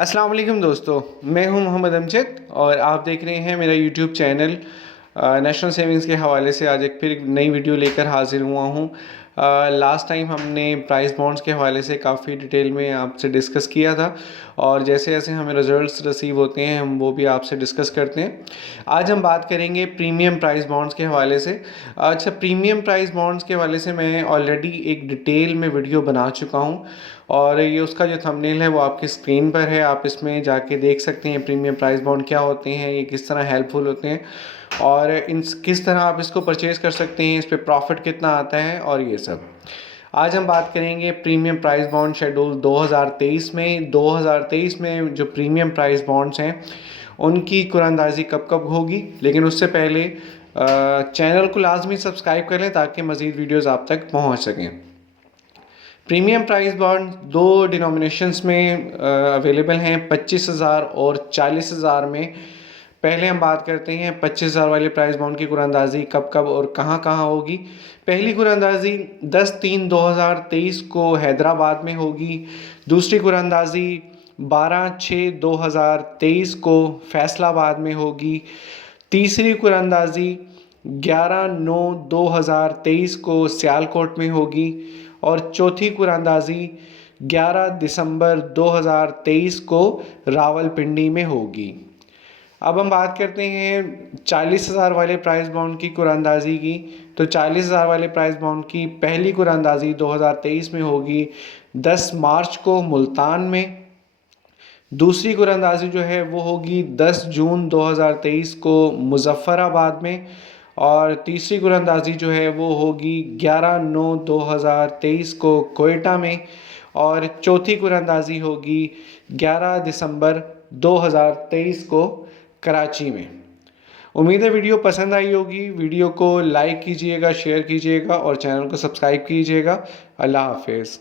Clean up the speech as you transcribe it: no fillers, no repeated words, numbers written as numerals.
अस्सलाम वालेकुम दोस्तों, मैं हूं मोहम्मद अमजद और आप देख रहे हैं मेरा यूट्यूब चैनल। नेशनल सेविंग्स के हवाले से आज एक फिर नई वीडियो लेकर हाजिर हुआ हूं। लास्ट टाइम हमने प्राइस बॉन्ड्स के हवाले से काफ़ी डिटेल में आपसे डिस्कस किया था और जैसे जैसे हमें रिजल्ट्स रिसीव होते हैं हम वो भी आपसे डिस्कस करते हैं। आज हम बात करेंगे प्रीमियम प्राइस बॉन्ड्स के हवाले से। अच्छा, प्रीमियम प्राइस बॉन्ड्स के हवाले से मैं ऑलरेडी एक डिटेल में वीडियो बना चुका हूँ और ये उसका जो थंबनेल है वो आपकी स्क्रीन पर है। आप इसमें जाके देख सकते हैं प्रीमियम प्राइस बॉन्ड क्या होते हैं, ये किस तरह हेल्पफुल होते हैं और इन किस तरह आप इसको परचेज़ कर सकते हैं, इस पर प्रॉफिट कितना आता है और ये सब। आज हम बात करेंगे प्रीमियम प्राइस बॉन्ड शेड्यूल 2023 में। 2023 में जो प्रीमियम प्राइस बॉन्ड्स हैं उनकी कुरानंदाज़ी कब कब होगी, लेकिन उससे पहले चैनल को लाजमी सब्सक्राइब कर लें ताकि मज़ीद वीडियोज़ आप तक पहुँच सकें। प्रीमियम प्राइस बॉन्ड दो डिनोमिनेशंस में अवेलेबल हैं, 25,000 और 40,000 में। पहले हम बात करते हैं 25,000 वाले प्राइस बॉन्ड की कुरानंदाज़ी कब कब और कहाँ कहाँ होगी। पहली कुरानंदाज़ी 10/3/2023 को हैदराबाद में होगी। दूसरी कुरानंदाज़ी 12/6/2023 को फैसलाबाद में होगी। तीसरी कुरानंदाज़ी 11/9/2023 को सियालकोट में होगी और चौथी कुरानंदाज़ी 11 दिसंबर 2023 को रावलपिंडी में होगी। अब हम बात करते हैं 40,000 वाले प्राइस बॉन्ड की कुरानंदाज़ी की। तो 40,000 वाले प्राइस बॉन्ड की पहली कुरानंदाज़ी 2023 में होगी 10 मार्च को मुल्तान में। दूसरी कुरानंदाज़ी जो है वो होगी 10 जून 2023 को मुज़फ़्फ़राबाद में और तीसरी कुरानंदाज़ी जो है वो होगी 11/9/2023 को कोयटा में और चौथी कुरानंदाज़ी होगी 11 दिसंबर 2023 को कराची में। उम्मीद है वीडियो पसंद आई होगी। वीडियो को लाइक कीजिएगा, शेयर कीजिएगा और चैनल को सब्सक्राइब कीजिएगा। अल्लाह हाफिज़।